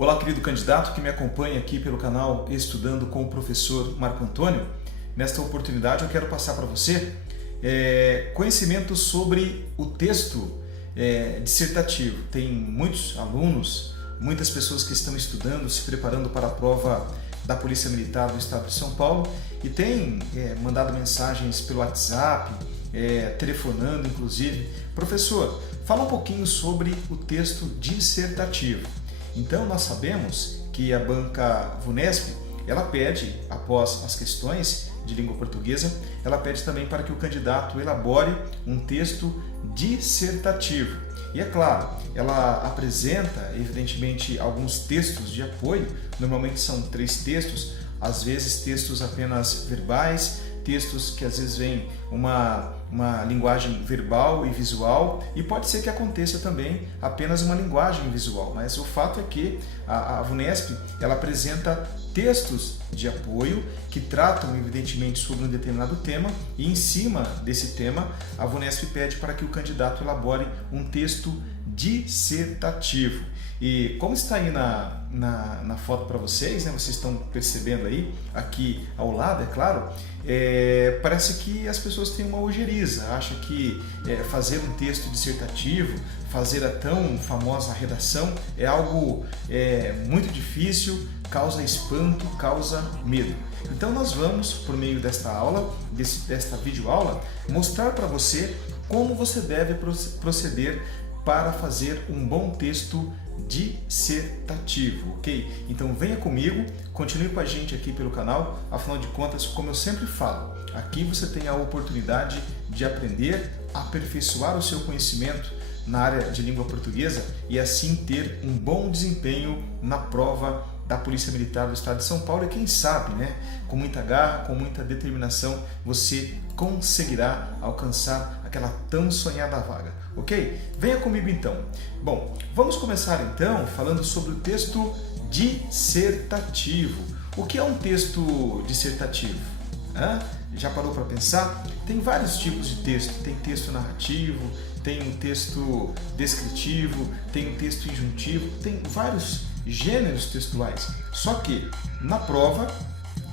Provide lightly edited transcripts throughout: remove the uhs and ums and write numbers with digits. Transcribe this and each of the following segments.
Olá, querido candidato que me acompanha aqui pelo canal Estudando com o Professor Marco Antônio. Nesta oportunidade eu quero passar para você conhecimento sobre o texto dissertativo. Tem muitos alunos, muitas pessoas que estão estudando, se preparando para a prova da Polícia Militar do Estado de São Paulo e tem mandado mensagens pelo WhatsApp, telefonando inclusive. Professor, fala um pouquinho sobre o texto dissertativo. Então nós sabemos que a banca VUNESP, ela pede, após as questões de língua portuguesa, ela pede também para que o candidato elabore um texto dissertativo. E é claro, ela apresenta evidentemente alguns textos de apoio, normalmente são 3 textos, às vezes textos apenas verbais, textos que às vezes vêm uma linguagem verbal e visual, e pode ser que aconteça também apenas uma linguagem visual, mas o fato é que a VUNESP ela apresenta textos de apoio que tratam evidentemente sobre um determinado tema, e em cima desse tema a VUNESP pede para que o candidato elabore um texto dissertativo. E como está aí na foto para vocês, né, vocês estão percebendo aí, aqui ao lado, é claro, parece que as pessoas têm uma ojeriza, acham que fazer um texto dissertativo, fazer a tão famosa redação é algo muito difícil, causa espanto, causa medo. Então nós vamos, por meio desta aula, desta videoaula, mostrar para você como você deve proceder para fazer um bom texto dissertativo, ok? Então venha comigo, continue com a gente aqui pelo canal, afinal de contas, como eu sempre falo, aqui você tem a oportunidade de aprender, aperfeiçoar o seu conhecimento na área de língua portuguesa e assim ter um bom desempenho na prova da Polícia Militar do Estado de São Paulo e quem sabe, né, com muita garra, com muita determinação, você conseguirá alcançar aquela tão sonhada vaga, ok? Venha comigo então. Bom, vamos começar então falando sobre o texto dissertativo. O que é um texto dissertativo? Já parou para pensar? Tem vários tipos de texto, tem texto narrativo, tem um texto descritivo, tem um texto injuntivo, tem vários gêneros textuais. Só que na prova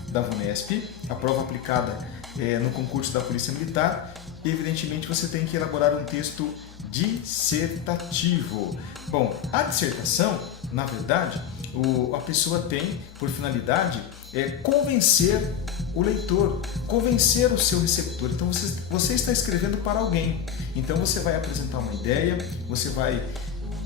da VUNESP, a prova aplicada no concurso da Polícia Militar, evidentemente você tem que elaborar um texto dissertativo. Bom, a dissertação, na verdade, a pessoa tem por finalidade convencer o leitor, convencer o seu receptor. Então você está escrevendo para alguém, então você vai apresentar uma ideia, você vai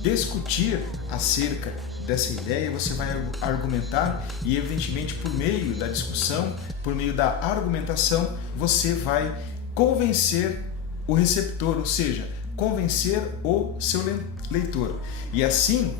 discutir acerca dessa ideia, você vai argumentar e evidentemente por meio da discussão, por meio da argumentação, você vai convencer o receptor, ou seja, convencer o seu leitor. E assim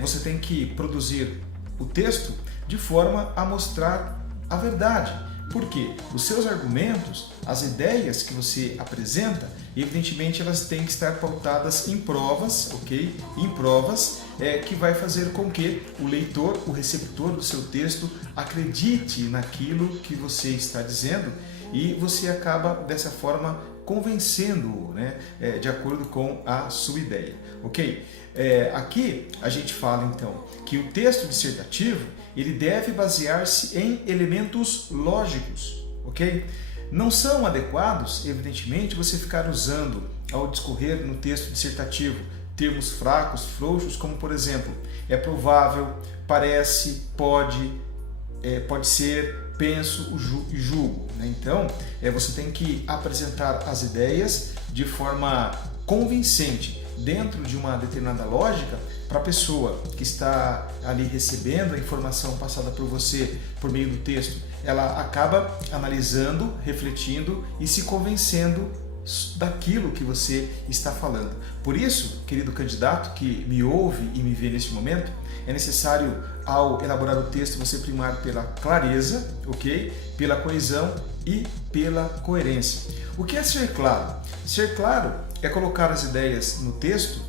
você tem que produzir o texto de forma a mostrar a verdade. Porque os seus argumentos, as ideias que você apresenta, evidentemente elas têm que estar pautadas em provas, ok? Em provas que vai fazer com que o leitor, o receptor do seu texto, acredite naquilo que você está dizendo e você acaba dessa forma convencendo-o, né, de acordo com a sua ideia, ok? Aqui a gente fala então que o texto dissertativo ele deve basear-se em elementos lógicos, ok? Não são adequados, evidentemente, você ficar usando ao discorrer no texto dissertativo termos fracos, frouxos, como por exemplo, é provável, parece, pode ser, penso e julgo, né? Então, você tem que apresentar as ideias de forma convincente, dentro de uma determinada lógica, para a pessoa que está ali recebendo a informação passada por você por meio do texto, ela acaba analisando, refletindo e se convencendo daquilo que você está falando. Por isso, querido candidato que me ouve e me vê neste momento, é necessário, ao elaborar o texto, você primar pela clareza, ok? Pela coesão e pela coerência. O que é ser claro? Ser claro é colocar as ideias no texto,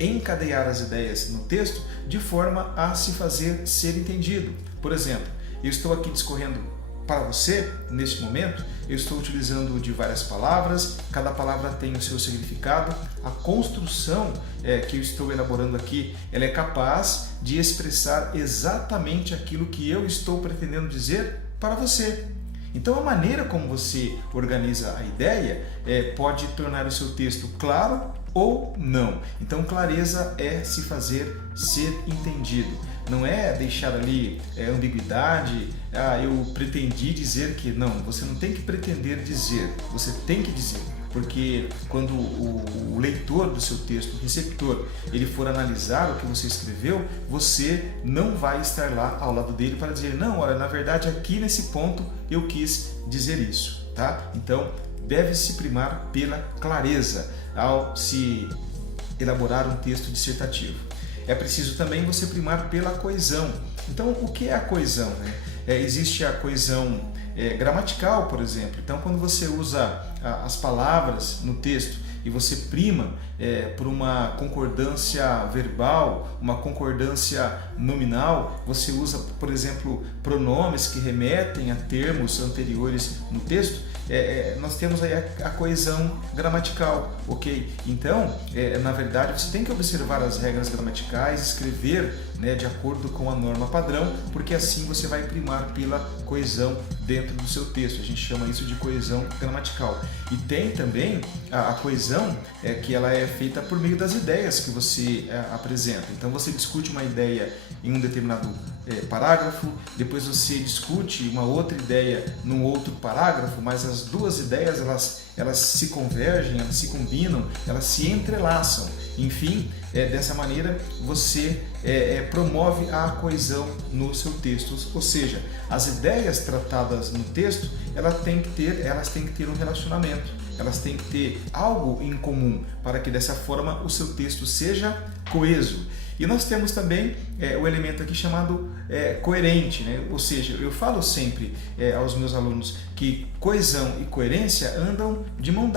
encadear as ideias no texto de forma a se fazer ser entendido. Por exemplo, eu estou aqui discorrendo para você, neste momento, eu estou utilizando de várias palavras, cada palavra tem o seu significado. A construção que eu estou elaborando aqui, ela é capaz de expressar exatamente aquilo que eu estou pretendendo dizer para você. Então, a maneira como você organiza a ideia pode tornar o seu texto claro ou não. Então, clareza é se fazer ser entendido. Não é deixar ali ambiguidade, eu pretendi dizer que... Não, você não tem que pretender dizer, você tem que dizer. Porque quando o leitor do seu texto, o receptor, ele for analisar o que você escreveu, você não vai estar lá ao lado dele para dizer, não, olha, na verdade aqui nesse ponto eu quis dizer isso, tá? Então, deve-se primar pela clareza ao se elaborar um texto dissertativo. É preciso também você primar pela coesão. Então, o que é a coesão, né? Existe a coesão gramatical, por exemplo. Então, quando você usa as palavras no texto e você prima por uma concordância verbal, uma concordância nominal, você usa, por exemplo, pronomes que remetem a termos anteriores no texto, nós temos aí a coesão gramatical, ok? Então, na verdade, você tem que observar as regras gramaticais, escrever de acordo com a norma padrão, porque assim você vai primar pela coesão dentro do seu texto. A gente chama isso de coesão gramatical. E tem também a coesão que ela é feita por meio das ideias que você apresenta. Então, você discute uma ideia em um determinado parágrafo, depois você discute uma outra ideia num outro parágrafo, mas as duas ideias elas se convergem, elas se combinam, elas se entrelaçam. Enfim, dessa maneira você promove a coesão no seu texto, ou seja, as ideias tratadas no texto elas têm que ter um relacionamento, elas têm que ter algo em comum para que dessa forma o seu texto seja coeso. E nós temos também o elemento aqui chamado coerente, né? Ou seja, eu falo sempre aos meus alunos que coesão e coerência andam de mãos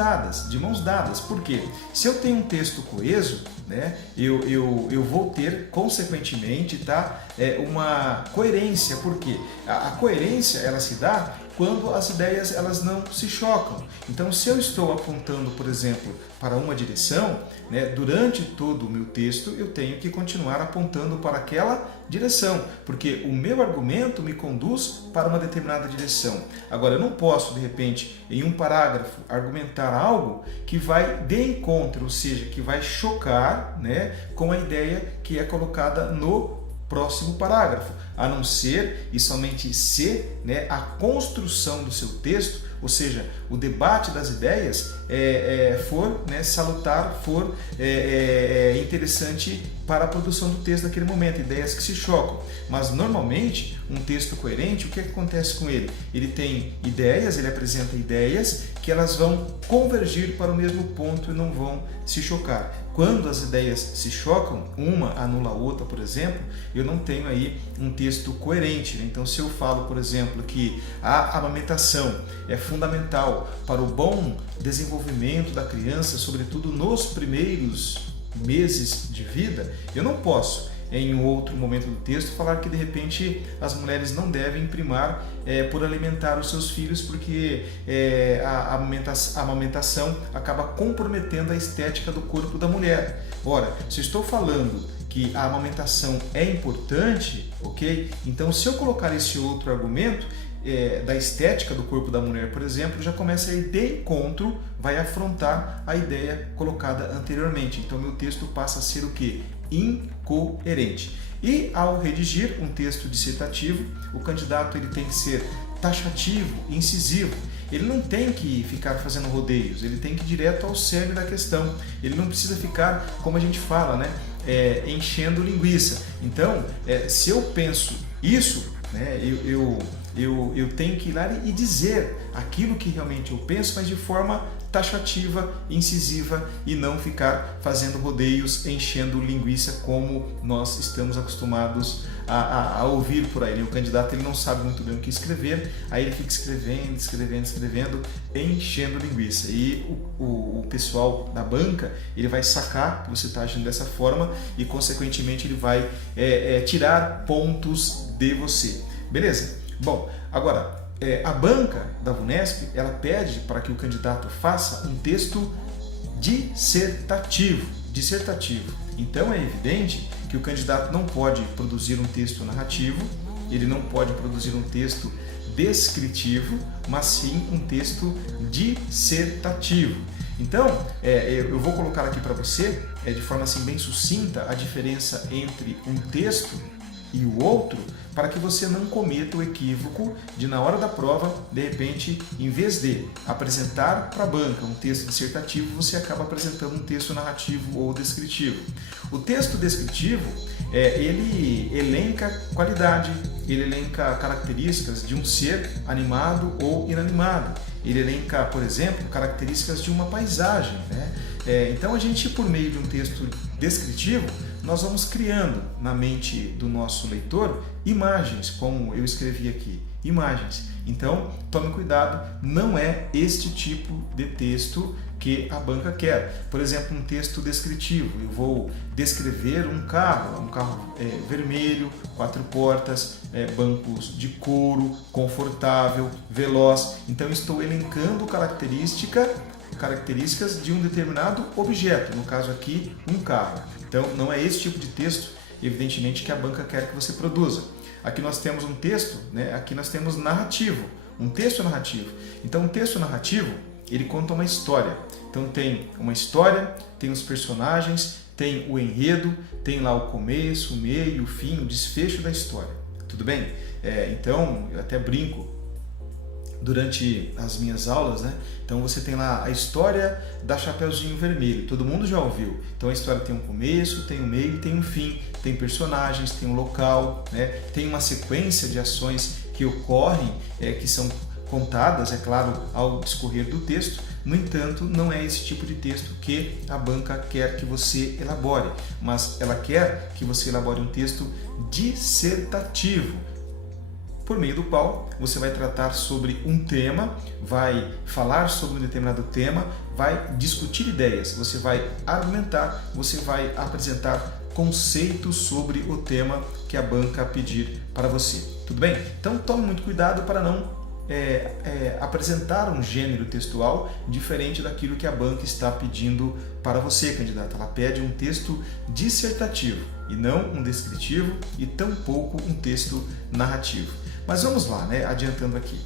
dadas. Por quê? Se eu tenho um texto coeso, né, eu vou ter, consequentemente, uma coerência. Por quê? A coerência ela se dá quando as ideias elas não se chocam. Então, se eu estou apontando, por exemplo, para uma direção, durante todo o meu texto eu tenho que continuar apontando para aquela direção, porque o meu argumento me conduz para uma determinada direção. Agora, eu não posso, de repente, em um parágrafo, argumentar algo que vai de encontro, ou seja, que vai chocar com a ideia que é colocada no próximo parágrafo, a não ser e somente se a construção do seu texto, ou seja, o debate das ideias for salutar, for interessante para a produção do texto naquele momento, ideias que se chocam. Mas normalmente um texto coerente, o que acontece com ele? Ele tem ideias, ele apresenta ideias que elas vão convergir para o mesmo ponto e não vão se chocar. Quando as ideias se chocam, uma anula a outra, por exemplo, eu não tenho aí um texto coerente. Então, se eu falo, por exemplo, que a amamentação é fundamental para o bom desenvolvimento da criança, sobretudo nos primeiros meses de vida, eu não posso, em um outro momento do texto, falar que de repente as mulheres não devem primar por alimentar os seus filhos, porque a amamentação acaba comprometendo a estética do corpo da mulher. Ora, se eu estou falando que a amamentação é importante, ok? Então, se eu colocar esse outro argumento da estética do corpo da mulher, por exemplo, já começa a ir de encontro, vai afrontar a ideia colocada anteriormente. Então, meu texto passa a ser o quê? Incoerente. E ao redigir um texto dissertativo, o candidato ele tem que ser taxativo, incisivo. Ele não tem que ficar fazendo rodeios, ele tem que ir direto ao cerne da questão. Ele não precisa ficar, como a gente fala, enchendo linguiça. Então, se eu penso isso, eu tenho que ir lá e dizer aquilo que realmente eu penso, mas de forma taxativa, incisiva, e não ficar fazendo rodeios, enchendo linguiça como nós estamos acostumados a ouvir por aí. O candidato ele não sabe muito bem o que escrever, aí ele fica escrevendo, enchendo linguiça. E o pessoal da banca ele vai sacar que você está agindo dessa forma e, consequentemente, ele vai tirar pontos de você. Beleza? Bom, agora, a banca da VUNESP, ela pede para que o candidato faça um texto dissertativo. Então é evidente que o candidato não pode produzir um texto narrativo, ele não pode produzir um texto descritivo, mas sim um texto dissertativo. Então, eu vou colocar aqui para você, de forma assim bem sucinta, a diferença entre um texto e o outro, para que você não cometa o equívoco de, na hora da prova, de repente, em vez de apresentar para a banca um texto dissertativo, você acaba apresentando um texto narrativo ou descritivo. O texto descritivo, ele elenca qualidade, ele elenca características de um ser animado ou inanimado. Ele elenca, por exemplo, características de uma paisagem, né? Então a gente, por meio de um texto descritivo, nós vamos criando na mente do nosso leitor imagens, como eu escrevi aqui, imagens. Então, tome cuidado, não é este tipo de texto que a banca quer. Por exemplo, um texto descritivo, eu vou descrever um carro vermelho, 4 portas, bancos de couro, confortável, veloz. Então, estou elencando características de um determinado objeto, no caso aqui, um carro. Então, não é esse tipo de texto, evidentemente, que a banca quer que você produza. Aqui nós temos um texto, né? Aqui nós temos narrativo, um texto narrativo. Então, um texto narrativo, ele conta uma história. Então, tem uma história, tem os personagens, tem o enredo, tem lá o começo, o meio, o fim, o desfecho da história. Tudo bem? Então, eu até brinco durante as minhas aulas, né? Então você tem lá a história da Chapeuzinho Vermelho, todo mundo já ouviu. Então a história tem um começo, tem um meio, tem um fim, tem personagens, tem um local, né? Tem uma sequência de ações que ocorrem, que são contadas, é claro, ao discorrer do texto. No entanto, não é esse tipo de texto que a banca quer que você elabore, mas ela quer que você elabore um texto dissertativo, por meio do qual você vai tratar sobre um tema, vai falar sobre um determinado tema, vai discutir ideias, você vai argumentar, você vai apresentar conceitos sobre o tema que a banca pedir para você. Tudo bem? Então tome muito cuidado para não apresentar um gênero textual diferente daquilo que a banca está pedindo para você, candidato. Ela pede um texto dissertativo e não um descritivo e tampouco um texto narrativo. Mas vamos lá, né? Adiantando aqui.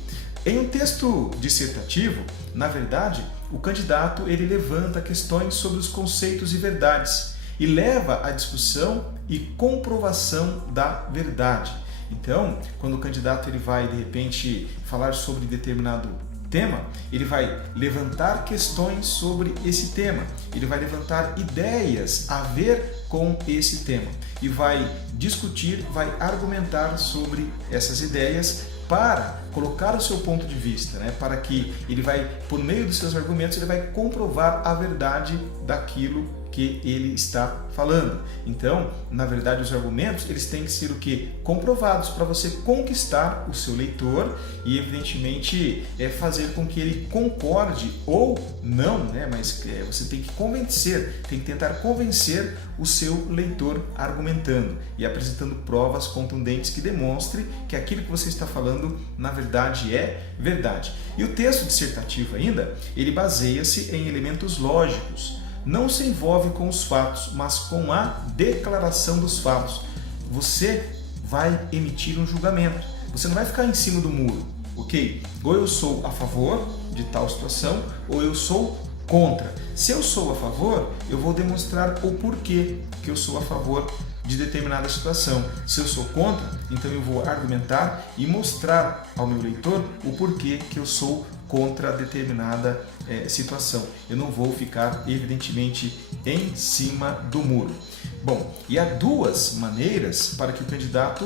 Em um texto dissertativo, na verdade, o candidato ele levanta questões sobre os conceitos e verdades e leva à discussão e comprovação da verdade. Então, quando o candidato ele vai, de repente, falar sobre determinado tema, ele vai levantar questões sobre esse tema, ele vai levantar ideias a ver com esse tema e vai discutir, vai argumentar sobre essas ideias para colocar o seu ponto de vista, né? Para que ele vai, por meio dos seus argumentos, ele vai comprovar a verdade daquilo que ele está falando. Então, na verdade, os argumentos eles têm que ser o quê? Comprovados para você conquistar o seu leitor e, evidentemente, fazer com que ele concorde ou não, né? Mas você tem que convencer, tem que tentar convencer o seu leitor argumentando e apresentando provas contundentes que demonstrem que aquilo que você está falando, na verdade, é verdade. E o texto dissertativo ainda, ele baseia-se em elementos lógicos. Não se envolve com os fatos, mas com a declaração dos fatos. Você vai emitir um julgamento. Você não vai ficar em cima do muro, ok? Ou eu sou a favor de tal situação, ou eu sou contra. Se eu sou a favor, eu vou demonstrar o porquê que eu sou a favor de determinada situação. Se eu sou contra, então eu vou argumentar e mostrar ao meu leitor o porquê que eu sou contra determinada situação. Eu não vou ficar, evidentemente, em cima do muro. Bom, e há duas maneiras para que o candidato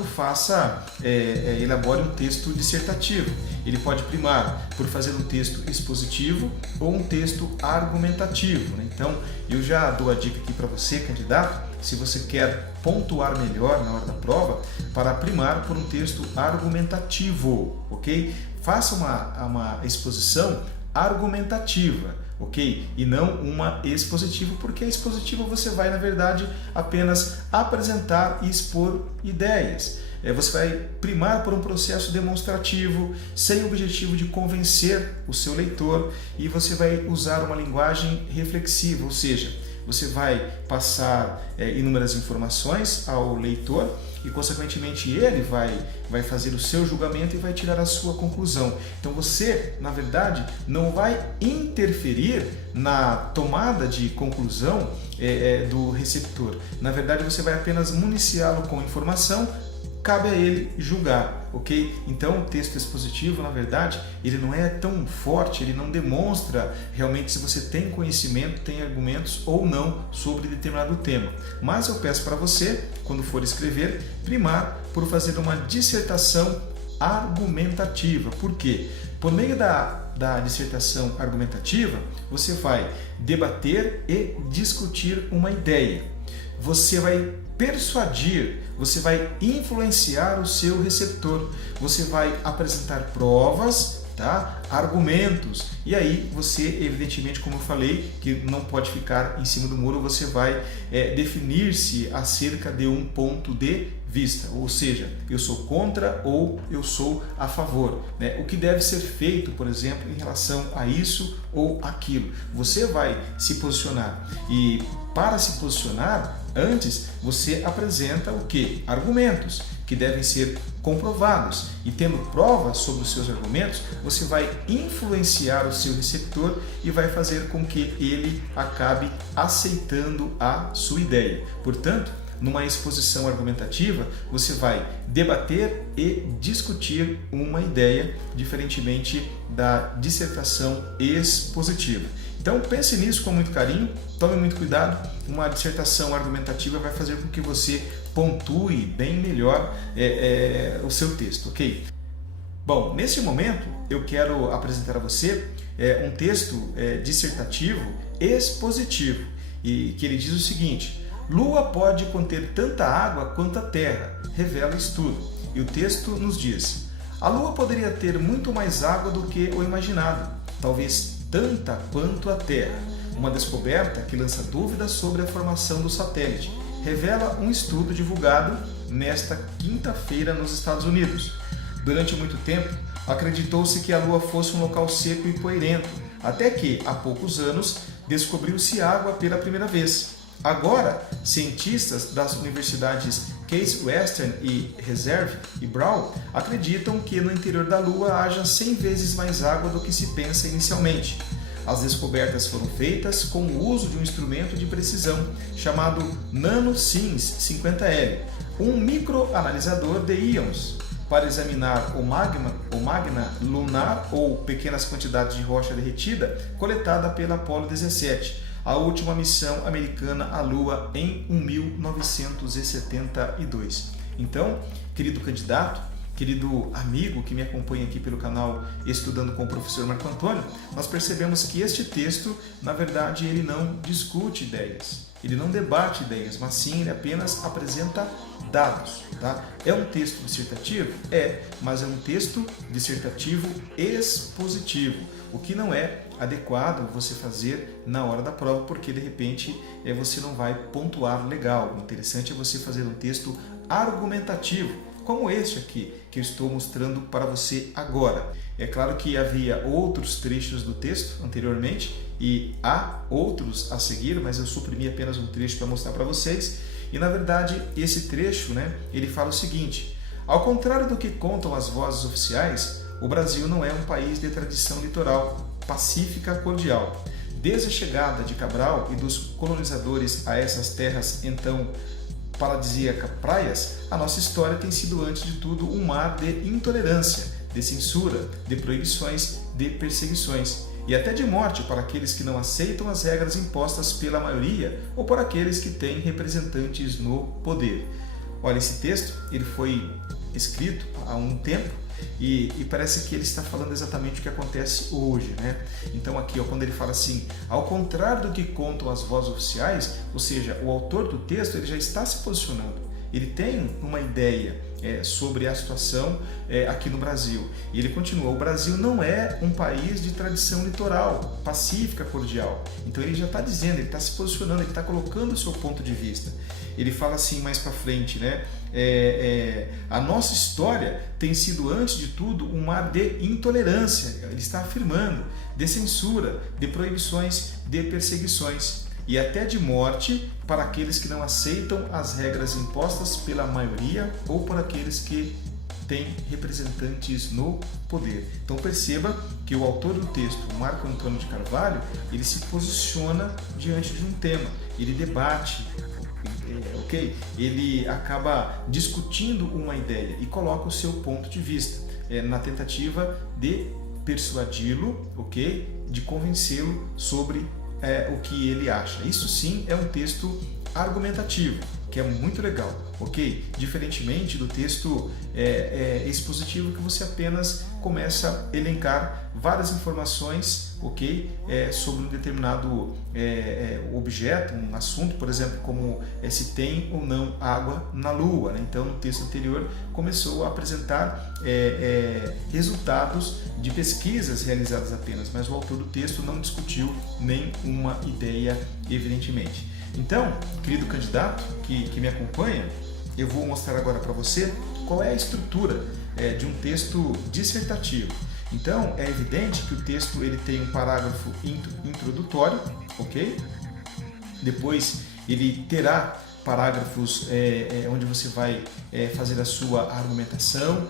elabore um texto dissertativo. Ele pode primar por fazer um texto expositivo ou um texto argumentativo, né? Então, eu já dou a dica aqui para você, candidato, se você quer pontuar melhor na hora da prova, para primar por um texto argumentativo, ok? Faça uma exposição argumentativa, ok? E não uma expositiva, porque a expositiva você vai, na verdade, apenas apresentar e expor ideias. Você vai primar por um processo demonstrativo, sem o objetivo de convencer o seu leitor, e você vai usar uma linguagem reflexiva, ou seja, você vai passar inúmeras informações ao leitor e, consequentemente, ele vai fazer o seu julgamento e vai tirar a sua conclusão. Então você, na verdade, não vai interferir na tomada de conclusão do receptor. Na verdade, você vai apenas municiá-lo com informação. Cabe a ele julgar, ok? Então, o texto expositivo, na verdade, ele não é tão forte, ele não demonstra realmente se você tem conhecimento, tem argumentos ou não sobre determinado tema. Mas eu peço para você, quando for escrever, primar por fazer uma dissertação argumentativa. Por quê? Por meio da dissertação argumentativa, você vai debater e discutir uma ideia. Você vai persuadir, você vai influenciar o seu receptor, você vai apresentar provas, tá? Argumentos, e aí você, evidentemente, como eu falei, que não pode ficar em cima do muro, você vai definir-se acerca de um ponto de vista, ou seja, eu sou contra ou eu sou a favor, né? O que deve ser feito, por exemplo, em relação a isso ou aquilo. Você vai se posicionar, e para se posicionar, antes você apresenta o quê? Argumentos que devem ser comprovados, e tendo provas sobre os seus argumentos, você vai influenciar o seu receptor e vai fazer com que ele acabe aceitando a sua ideia. Portanto, numa exposição argumentativa, você vai debater e discutir uma ideia, diferentemente da dissertação expositiva. Então pense nisso com muito carinho, tome muito cuidado. Uma dissertação argumentativa vai fazer com que você pontue bem melhor o seu texto, ok? Bom, neste momento eu quero apresentar a você um texto dissertativo expositivo, e que ele diz o seguinte: Lua pode conter tanta água quanto a Terra, revela estudo. E o texto nos diz: a Lua poderia ter muito mais água do que o imaginado, talvez tanta quanto a Terra. Uma descoberta que lança dúvidas sobre a formação do satélite, revela um estudo divulgado nesta quinta-feira nos Estados Unidos. Durante muito tempo, acreditou-se que a Lua fosse um local seco e poeirento, até que, há poucos anos, descobriu-se água pela primeira vez. Agora, cientistas das universidades Case Western e Reserve e Brown acreditam que no interior da Lua haja 100 vezes mais água do que se pensa inicialmente. As descobertas foram feitas com o uso de um instrumento de precisão chamado NanoSIMS 50L, um microanalisador de íons, para examinar o magma lunar ou pequenas quantidades de rocha derretida coletada pela Apollo 17. A última missão americana à Lua em 1972. Então, querido candidato, querido amigo que me acompanha aqui pelo canal Estudando com o Professor Marco Antônio, nós percebemos que este texto, na verdade, ele não discute ideias, ele não debate ideias, mas sim ele apenas apresenta dados. Tá? É um texto dissertativo? Mas é um texto dissertativo expositivo, o que não é adequado você fazer na hora da prova, porque de repente você não vai pontuar legal. O interessante é você fazer um texto argumentativo, como este aqui, que eu estou mostrando para você agora. É claro que havia outros trechos do texto anteriormente, e há outros a seguir, mas eu suprimi apenas um trecho para mostrar para vocês. E na verdade, esse trecho, ele fala o seguinte: ao contrário do que contam as vozes oficiais, o Brasil não é um país de tradição litoral pacífica cordial. Desde a chegada de Cabral e dos colonizadores a essas terras então paradisíacas praias, a nossa história tem sido antes de tudo um mar de intolerância, de censura, de proibições, de perseguições e até de morte para aqueles que não aceitam as regras impostas pela maioria ou por aqueles que têm representantes no poder. Olha, esse texto ele foi escrito há um tempo e parece que ele está falando exatamente o que acontece hoje, Então aqui, quando ele fala assim, ao contrário do que contam as vozes oficiais, ou seja, o autor do texto ele já está se posicionando, ele tem uma ideia, sobre a situação aqui no Brasil. E ele continua: o Brasil não é um país de tradição litoral, pacífica, cordial. Então ele já está dizendo, ele está se posicionando, ele está colocando o seu ponto de vista. Ele fala assim mais para frente, né? A nossa história tem sido, antes de tudo, um mar de intolerância, ele está afirmando, de censura, de proibições, de perseguições e até de morte para aqueles que não aceitam as regras impostas pela maioria ou por aqueles que têm representantes no poder. Então perceba que o autor do texto, Marco Antônio de Carvalho, ele se posiciona diante de um tema, ele debate, ele acaba discutindo uma ideia e coloca o seu ponto de vista na tentativa de persuadi-lo, de convencê-lo sobre o que ele acha. Isso sim é um texto argumentativo, que é muito legal, Diferentemente do texto expositivo, que você apenas começa a elencar várias informações, sobre um determinado objeto, um assunto, por exemplo, como se tem ou não água na Lua, né? Então, no texto anterior, começou a apresentar resultados de pesquisas realizadas apenas, mas o autor do texto não discutiu nenhuma ideia, evidentemente. Então, querido candidato que me acompanha, eu vou mostrar agora para você qual é a estrutura de um texto dissertativo. Então, é evidente que o texto ele tem um parágrafo introdutório, Depois ele terá parágrafos onde você vai fazer a sua argumentação,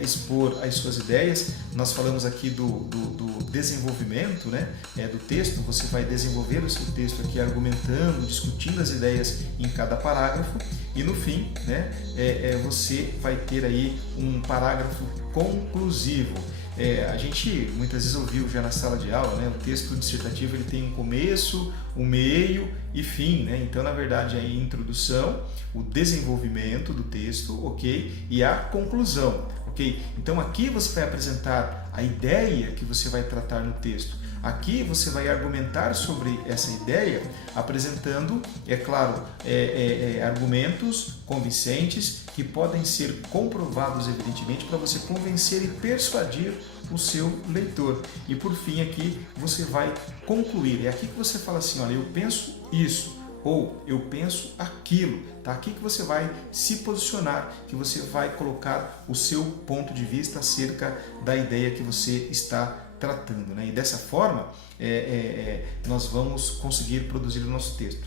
expor as suas ideias. Nós falamos aqui do desenvolvimento, né, do texto. Você vai desenvolver o seu texto aqui argumentando, discutindo as ideias em cada parágrafo, e no fim, né, você vai ter aí um parágrafo conclusivo. A gente muitas vezes ouviu já na sala de aula, né? O texto dissertativo ele tem um começo, um meio e fim, né? Então, na verdade, a introdução, o desenvolvimento do texto, e a conclusão, Então, aqui você vai apresentar a ideia que você vai tratar no texto. Aqui você vai argumentar sobre essa ideia, apresentando, é claro, argumentos convincentes que podem ser comprovados, evidentemente, para você convencer e persuadir o seu leitor. E por fim, aqui você vai concluir. É aqui que você fala assim: olha, eu penso isso, ou eu penso aquilo. Tá? Aqui que você vai se posicionar, que você vai colocar o seu ponto de vista acerca da ideia que você está tratando, né? E dessa forma nós vamos conseguir produzir o nosso texto.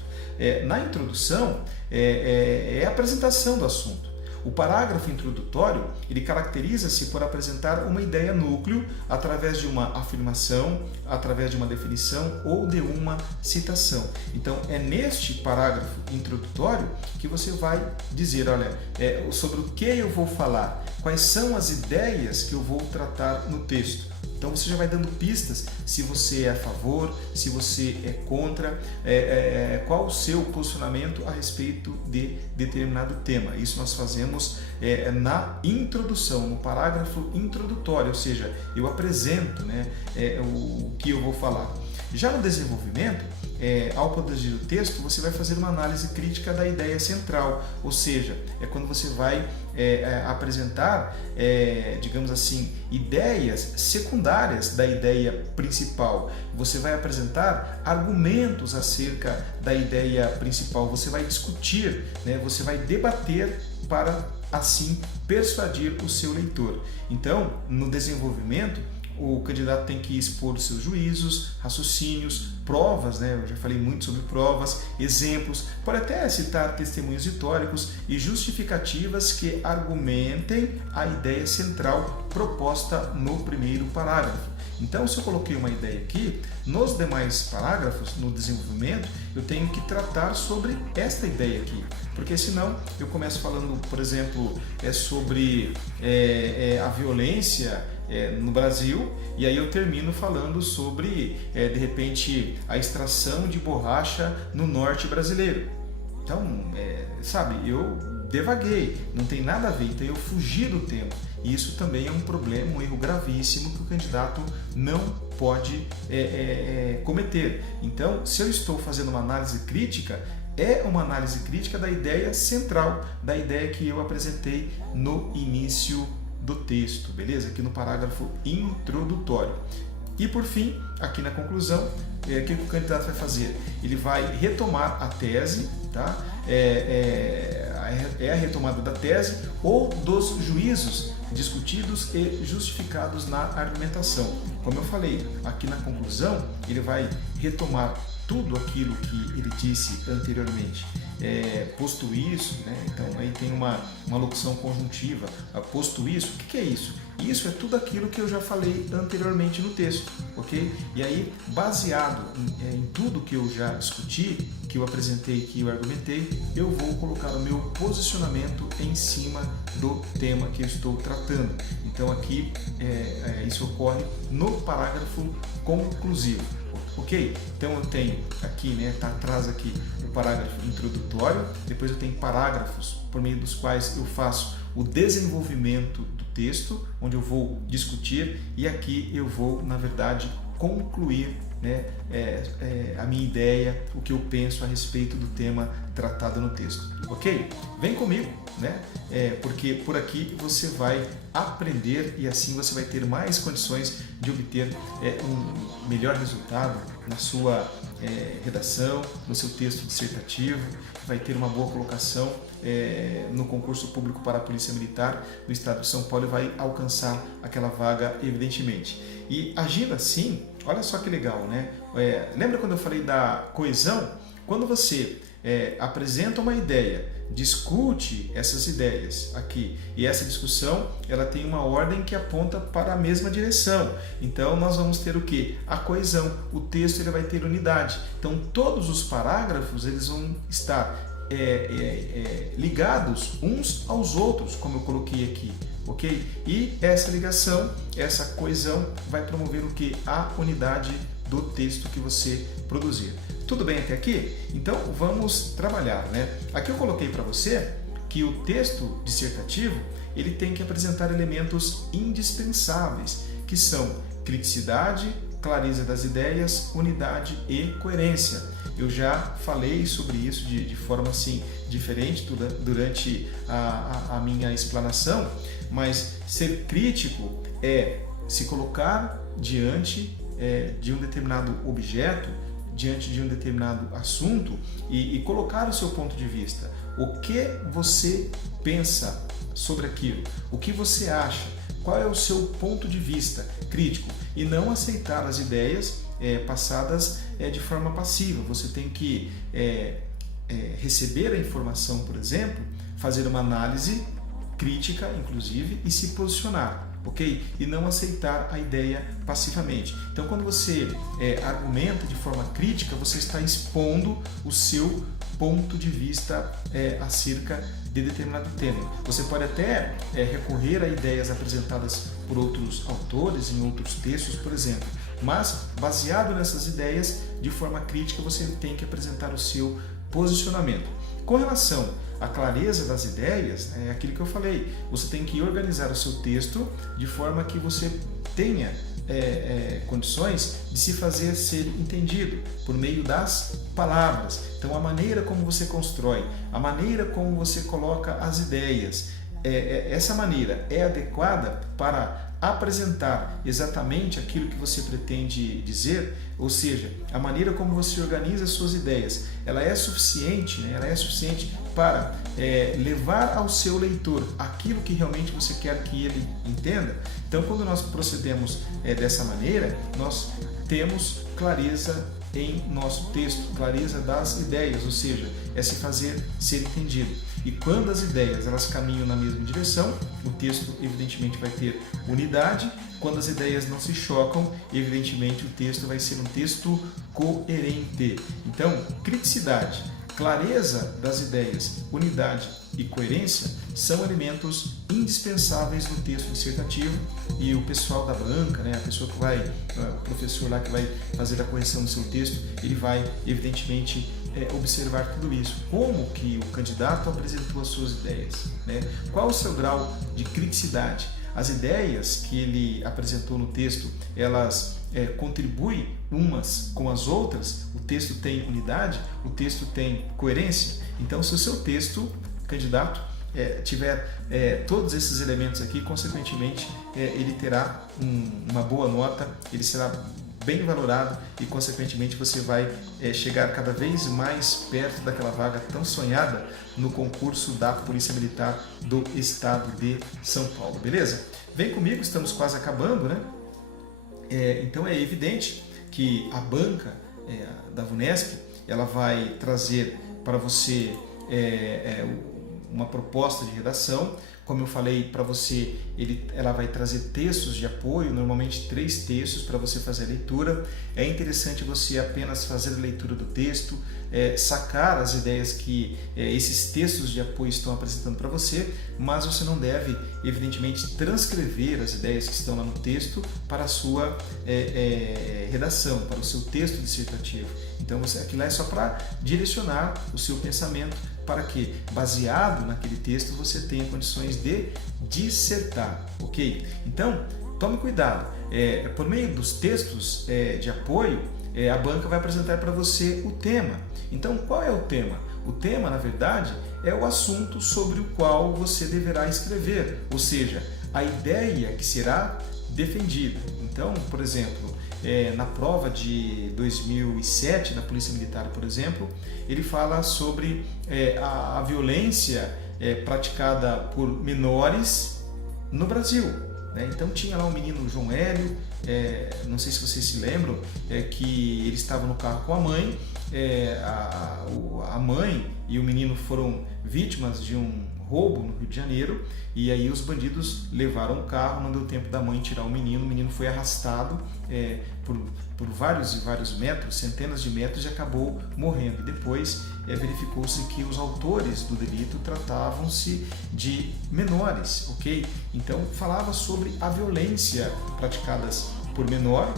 Na introdução é a apresentação do assunto. O parágrafo introdutório ele caracteriza-se por apresentar uma ideia núcleo através de uma afirmação, através de uma definição ou de uma citação. Então é neste parágrafo introdutório que você vai dizer, olha, sobre o que eu vou falar, quais são as ideias que eu vou tratar no texto. Então você já vai dando pistas se você é a favor, se você é contra, qual o seu posicionamento a respeito de determinado tema. Isso nós fazemos na introdução, no parágrafo introdutório, ou seja, eu apresento, né, o que eu vou falar. Já no desenvolvimento, ao produzir o texto, você vai fazer uma análise crítica da ideia central, ou seja, é quando você vai apresentar, digamos assim, ideias secundárias da ideia principal. Você vai apresentar argumentos acerca da ideia principal, você vai discutir, né? Você vai debater para, assim, persuadir o seu leitor. Então, no desenvolvimento, o candidato tem que expor os seus juízos, raciocínios, provas, né? Eu já falei muito sobre provas, exemplos, pode até citar testemunhos históricos e justificativas que argumentem a ideia central proposta no primeiro parágrafo. Então, se eu coloquei uma ideia aqui, nos demais parágrafos, no desenvolvimento, eu tenho que tratar sobre esta ideia aqui, porque senão eu começo falando, por exemplo, sobre a violência no Brasil, e aí eu termino falando sobre, de repente, a extração de borracha no norte brasileiro. Então, eu devaguei, não tem nada a ver, então eu fugi do tema. E isso também é um problema, um erro gravíssimo que o candidato não pode cometer. Então, se eu estou fazendo uma análise crítica, é uma análise crítica da ideia central, da ideia que eu apresentei no início do texto, beleza? Aqui no parágrafo introdutório. E por fim, aqui na conclusão, o que o candidato vai fazer? Ele vai retomar a tese, tá? É a retomada da tese ou dos juízos discutidos e justificados na argumentação. Como eu falei, aqui na conclusão, ele vai retomar tudo aquilo que ele disse anteriormente. Posto isso, né? Então aí tem uma locução conjuntiva. Posto isso, o que é isso? Isso é tudo aquilo que eu já falei anteriormente no texto, ok? E aí, baseado em tudo que eu já discuti, que eu apresentei, que eu argumentei, eu vou colocar o meu posicionamento em cima do tema que eu estou tratando. Então aqui, isso ocorre no parágrafo conclusivo. Ok? Então eu tenho aqui, né, tá atrás aqui o parágrafo introdutório, depois eu tenho parágrafos por meio dos quais eu faço o desenvolvimento do texto, onde eu vou discutir, e aqui eu vou, na verdade, concluir, né, a minha ideia, o que eu penso a respeito do tema tratado no texto. Ok? Vem comigo, né? Porque por aqui você vai aprender e assim você vai ter mais condições de obter um melhor resultado na sua redação, no seu texto dissertativo, vai ter uma boa colocação no concurso público para a Polícia Militar do Estado de São Paulo e vai alcançar aquela vaga, evidentemente. E agindo assim, olha só que legal, né? Lembra quando eu falei da coesão? Quando você apresenta uma ideia, discute essas ideias aqui, e essa discussão ela tem uma ordem que aponta para a mesma direção. Então nós vamos ter o que? A coesão. O texto ele vai ter unidade. Então todos os parágrafos eles vão estar ligados uns aos outros, como eu coloquei aqui, ok? E essa ligação, essa coesão vai promover o que? A unidade do texto que você produzir. Tudo bem até aqui? Então vamos trabalhar, né? Aqui eu coloquei para você que o texto dissertativo ele tem que apresentar elementos indispensáveis, que são criticidade, clareza das ideias, unidade e coerência. Eu já falei sobre isso de forma assim diferente durante a minha explanação, mas ser crítico é se colocar diante de um determinado objeto, diante de um determinado assunto e colocar o seu ponto de vista. O que você pensa sobre aquilo? O que você acha? Qual é o seu ponto de vista crítico? E não aceitar as ideias passadas de forma passiva. Você tem que receber a informação, por exemplo, fazer uma análise crítica, inclusive, e se posicionar. Ok? E não aceitar a ideia passivamente. Então, quando você argumenta de forma crítica, você está expondo o seu ponto de vista acerca de determinado tema. Você pode até recorrer a ideias apresentadas por outros autores, em outros textos, por exemplo, mas, baseado nessas ideias, de forma crítica, você tem que apresentar o seu posicionamento. Com relação à clareza das ideias, é aquilo que eu falei, você tem que organizar o seu texto de forma que você tenha condições de se fazer ser entendido por meio das palavras. Então, a maneira como você constrói, a maneira como você coloca as ideias, essa maneira é adequada para apresentar exatamente aquilo que você pretende dizer, ou seja, a maneira como você organiza as suas ideias, ela é suficiente, né? Ela é suficiente para levar ao seu leitor aquilo que realmente você quer que ele entenda. Então, quando nós procedemos dessa maneira, nós temos clareza em nosso texto, clareza das ideias, ou seja, é se fazer ser entendido. E quando as ideias elas caminham na mesma direção, o texto evidentemente vai ter unidade. Quando as ideias não se chocam, evidentemente o texto vai ser um texto coerente. Então, criticidade, clareza das ideias, unidade e coerência são elementos indispensáveis no texto dissertativo, e o pessoal da banca, né, a pessoa que vai, o professor lá que vai fazer a correção do seu texto, ele vai evidentemente observar tudo isso, como que o candidato apresentou as suas ideias, né? Qual o seu grau de criticidade, as ideias que ele apresentou no texto, elas contribuem umas com as outras, o texto tem unidade, o texto tem coerência. Então, se o seu texto, candidato, tiver todos esses elementos aqui, consequentemente, ele terá uma boa nota, ele será bem valorado e, consequentemente, você vai chegar cada vez mais perto daquela vaga tão sonhada no concurso da Polícia Militar do Estado de São Paulo, beleza? Vem comigo, estamos quase acabando, né? Então é evidente que a banca da VUNESP, ela vai trazer para você uma proposta de redação. Como eu falei para você, ela vai trazer textos de apoio, normalmente 3 textos para você fazer a leitura. É interessante você apenas fazer a leitura do texto, sacar as ideias que esses textos de apoio estão apresentando para você, mas você não deve, evidentemente, transcrever as ideias que estão lá no texto para a sua redação, para o seu texto dissertativo. Então, aquilo é só para direcionar o seu pensamento, para que, baseado naquele texto, você tenha condições de dissertar, ok? Então, tome cuidado. Por meio dos textos de apoio, a banca vai apresentar para você o tema. Então, qual é o tema? O tema, na verdade, é o assunto sobre o qual você deverá escrever, ou seja, a ideia que será defendida. Então, por exemplo, na prova de 2007 da Polícia Militar, por exemplo, ele fala sobre a violência praticada por menores no Brasil. Então tinha lá o menino João Hélio, não sei se vocês se lembram, que ele estava no carro com a mãe, a mãe e o menino foram vítimas de um roubo no Rio de Janeiro, e aí os bandidos levaram o carro, não deu tempo da mãe tirar o menino foi arrastado por vários e vários metros, centenas de metros, e acabou morrendo. E depois verificou-se que os autores do delito tratavam-se de menores, ok? Então falava sobre a violência praticadas por menor,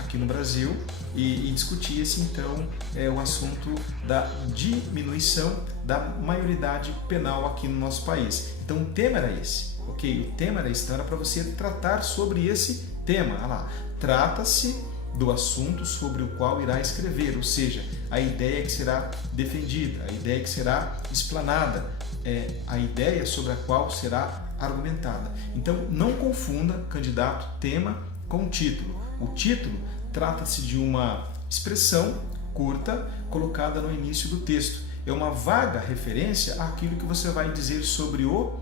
aqui no Brasil, e discutia-se então o assunto da diminuição da maioridade penal aqui no nosso país. Então o tema era esse, ok? O tema era esse, então era para você tratar sobre esse tema. Olha lá, trata-se do assunto sobre o qual irá escrever, ou seja, a ideia que será defendida, a ideia que será explanada, a ideia sobre a qual será argumentada. Então não confunda, candidato, tema com título. O título trata-se de uma expressão curta colocada no início do texto. É uma vaga referência àquilo que você vai dizer sobre o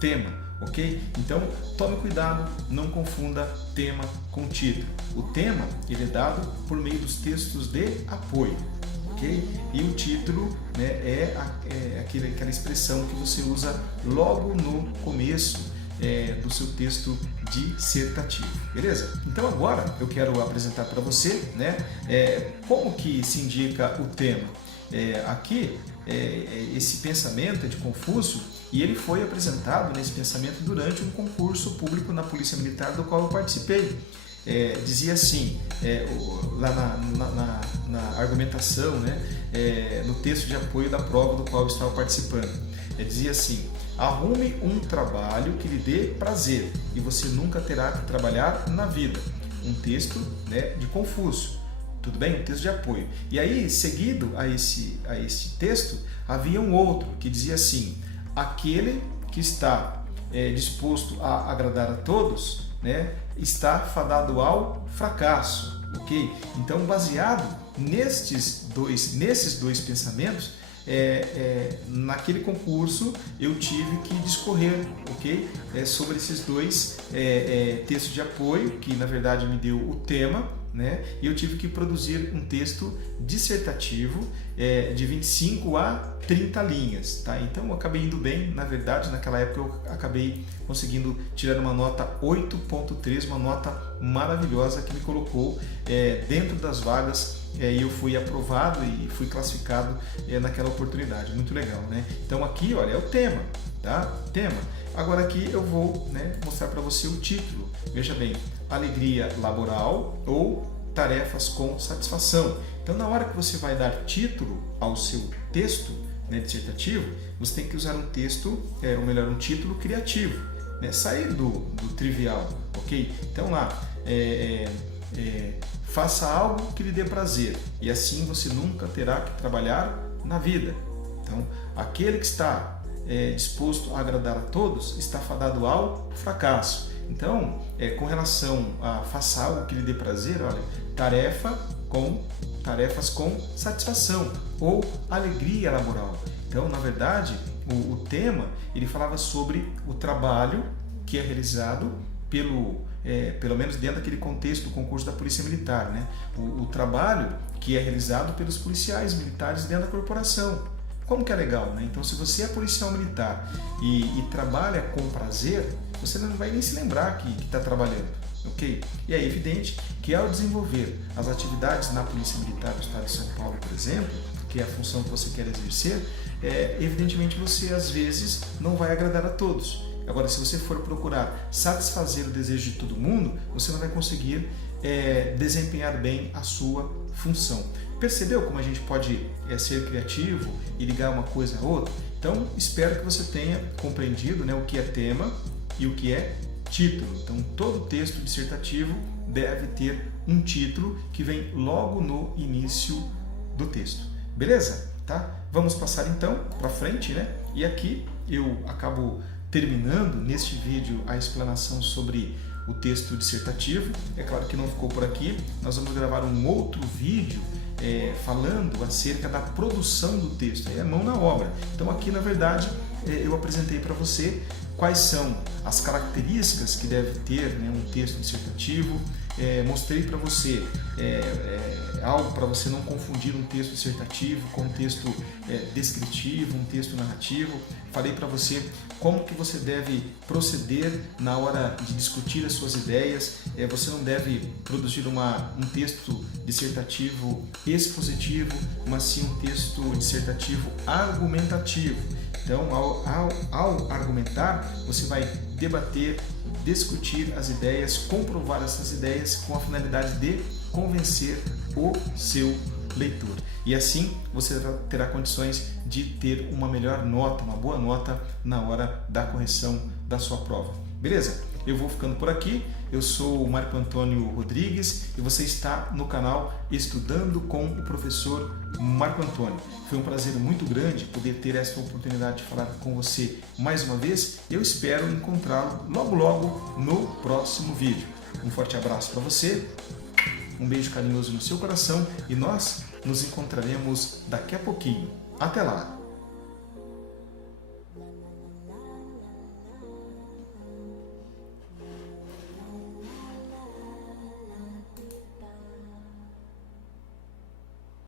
tema, ok? Então, tome cuidado, não confunda tema com título. O tema, ele é dado por meio dos textos de apoio, ok? E o título, é aquela expressão que você usa logo no começo do seu texto dissertativo, beleza? Então agora eu quero apresentar para você, como que se indica o tema. Aqui, esse pensamento é de Confúcio, e ele foi apresentado nesse pensamento durante um concurso público na Polícia Militar do qual eu participei. Dizia assim, lá na argumentação, no texto de apoio da prova do qual eu estava participando, dizia assim: arrume um trabalho que lhe dê prazer e você nunca terá que trabalhar na vida. Um texto de Confúcio, tudo bem? Um texto de apoio. E aí, seguido a esse texto, havia um outro que dizia assim: aquele que está disposto a agradar a todos, está fadado ao fracasso, ok? Então, baseado nesses dois pensamentos, naquele concurso eu tive que discorrer, ok? Sobre esses dois textos de apoio, que na verdade me deu o tema, e eu tive que produzir um texto dissertativo de 25 a 30 linhas, tá? Então eu acabei indo bem, na verdade, naquela época eu acabei conseguindo tirar uma nota 8.3, uma nota maravilhosa que me colocou dentro das vagas, e eu fui aprovado e fui classificado naquela oportunidade. Muito legal, né? Então aqui, olha, é o tema, tá? Tema. Agora aqui eu vou mostrar para você o título. Veja bem, alegria laboral ou tarefas com satisfação. Então, na hora que você vai dar título ao seu texto dissertativo, você tem que usar um texto, ou melhor, um título criativo. né? Sair do trivial, ok? Então lá, faça algo que lhe dê prazer e assim você nunca terá que trabalhar na vida. Então, aquele que está disposto a agradar a todos está fadado ao fracasso. Então, com relação a faça algo que lhe dê prazer, olha, tarefas com satisfação ou alegria laboral. Então, na verdade, o tema ele falava sobre o trabalho que é realizado pelo menos dentro daquele contexto do concurso da Polícia Militar, né? O trabalho que é realizado pelos policiais militares dentro da corporação. Como que é legal, né? Então, se você é policial militar e trabalha com prazer, você não vai nem se lembrar que está trabalhando, ok? E é evidente que ao desenvolver as atividades na Polícia Militar do Estado de São Paulo, por exemplo, que é a função que você quer exercer, evidentemente você às vezes não vai agradar a todos. Agora, se você for procurar satisfazer o desejo de todo mundo, você não vai conseguir desempenhar bem a sua função. Percebeu como a gente pode ser criativo e ligar uma coisa a outra? Então, espero que você tenha compreendido, né, o que é tema e o que é título. Então, todo texto dissertativo deve ter um título que vem logo no início do texto. Beleza? Tá? Vamos passar então para frente, né? E aqui eu acabo terminando neste vídeo a explanação sobre o texto dissertativo. É claro que não ficou por aqui, nós vamos gravar um outro vídeo falando acerca da produção do texto, é mão na obra. Então aqui na verdade eu apresentei para você quais são as características que deve ter, né, um texto dissertativo, mostrei para você algo para você não confundir um texto dissertativo com um texto descritivo, um texto narrativo. Falei para você como que você deve proceder na hora de discutir as suas ideias. Você não deve produzir um texto dissertativo expositivo, mas sim um texto dissertativo argumentativo. Então, ao argumentar, você vai debater, discutir as ideias, comprovar essas ideias com a finalidade de convencer o seu leitor. E assim você terá condições de ter uma melhor nota, uma boa nota na hora da correção da sua prova. Beleza? Eu vou ficando por aqui. Eu sou o Marco Antônio Rodrigues e você está no canal Estudando com o Professor Marco Antônio. Foi um prazer muito grande poder ter essa oportunidade de falar com você mais uma vez. Eu espero encontrá-lo logo logo no próximo vídeo. Um forte abraço para você, um beijo carinhoso no seu coração e nós nos encontraremos daqui a pouquinho. Até lá!